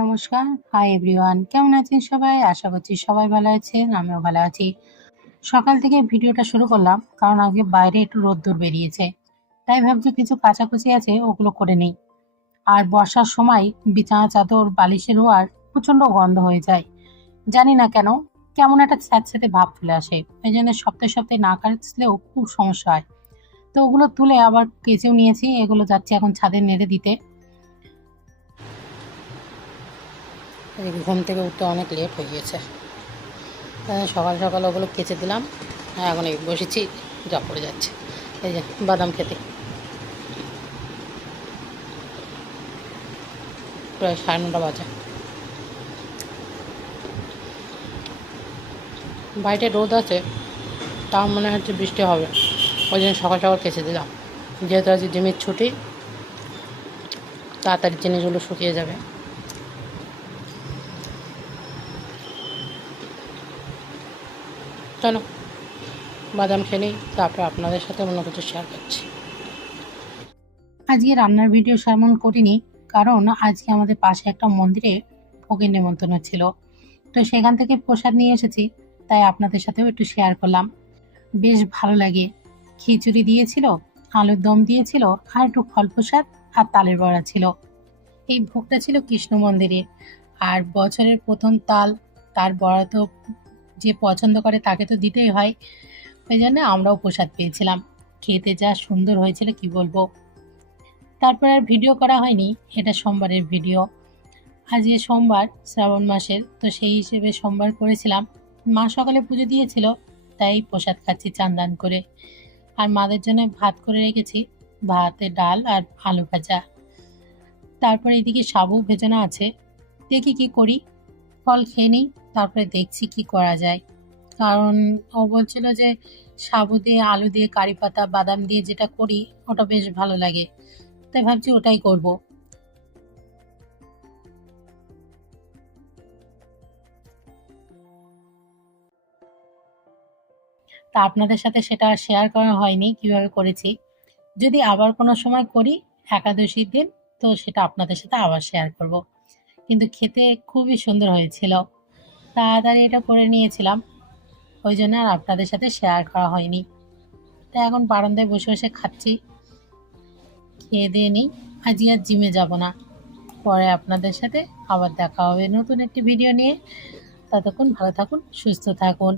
নমস্কার, hi everyone, কেমন আছেন সবাই? আশা করছি সবাই ভালো আছেন, আমিও ভালো আছি। সকাল থেকে ভিডিওটা শুরু করলাম কারণ আজকে বাইরে একটু রোদ্দুর বেরিয়েছে, তাই ভাবছি কিছু কাচাকুচি আছে ওগুলো করে নিই। আর বর্ষার সময় বিছানা চাদর বালিশের রোয়ার প্রচণ্ড গন্ধ হয়ে যায়, জানি না কেন, কেমন একটা স্যাঁতস্যাঁতে ভাব চলে আসে। এই জন্য সপ্তাহে সপ্তাহে না কাচলেও খুব সমস্যা হয়। তো ওগুলো তুলে আবার কেচেও নিয়েছি, এগুলো যাচ্ছি এখন ছাদে নেড়ে দিতে। ঘুম থেকে উঠতে অনেক লেট হয়ে গেছে, সকাল সকাল ওগুলো কেচে দিলাম। এখন এই বসেছি, যা পড়ে যাচ্ছে। এই যে বাদাম খেতে প্রায় 9:30 বাজে। বাইরে রোদ আছে, তাও মনে হচ্ছে বৃষ্টি হবে, ওই জন্য সকাল সকাল কেচে দিলাম। যেহেতু আজ জিমের ছুটি, তাড়াতাড়ি জিনিসগুলো শুকিয়ে যাবে। চলো বাদাম খেয়ে নিই, তারপরে আপনাদের সাথে অন্য কিছু শেয়ার করছি। আজকে রান্নার ভিডিও তেমন করিনি, কারণ আজকে আমাদের পাশে একটা মন্দিরে ভোগের নেমন্তন্ন ছিল, তো সেখান থেকে প্রসাদ নিয়ে এসেছি, তাই আপনাদের সাথেও একটু শেয়ার করলাম। বেশ ভালো লাগে। খিচুড়ি দিয়েছিল, আলুর দম দিয়েছিল, আর একটু ফল প্রসাদ আর তালের বড়া ছিল। এই ভোগটা ছিল কৃষ্ণ মন্দিরে। আর বছরের প্রথম তাল, তার বড়া তো যে পছন্দ করে তাকে তো দিতেই হয়, ওই জন্য আমরাও প্রসাদ পেয়েছিলাম। খেতে যা সুন্দর হয়েছিল কি বলবো। তারপর আর ভিডিও করা হয়নি, এটা সোমবারের ভিডিও। আজকে সোমবার, শ্রাবণ মাসের, তো সেই হিসেবে সোমবার করেছিলাম। মা সকালে পুজো দিয়েছিল, তাই প্রসাদ খাচ্ছি চান দান করে। আর মাদের জন্য ভাত করে রেখেছি, ভাতে ডাল আর আলু ভাজা। তারপরে এদিকে সাবু ভেজানো আছে, দেখি কি করি। ফল খেয়ে নিই, তারপরে দেখছি কি করা যায়। কারণ ও বলছিল যে সাবু দিয়ে আলু দিয়ে কারি পাতা বাদাম দিয়ে যেটা করি ওটা বেশ ভালো লাগে, তাই ভাবছি ওটাই করব। তা আপনাদের সাথে সেটা শেয়ার করা হয়নি কিভাবে করেছি। যদি আবার কোনো সময় করি একাদশীর দিন, তো সেটা আপনাদের সাথে আবার শেয়ার করব। কিন্তু খেতে খুবই সুন্দর হয়েছিল, তাড়াতাড়ি এটা করে নিয়েছিলাম, ওই জন্য আর আপনাদের সাথে শেয়ার করা হয়নি। তা এখন বারান্দায় বসে বসে খাচ্ছি, খেয়ে দিয়ে নিই। আজকে আর জিমে যাব না, পরে আপনাদের সাথে আবার দেখা হবে নতুন একটি ভিডিও নিয়ে। ততক্ষণ ভালো থাকুন, সুস্থ থাকুন।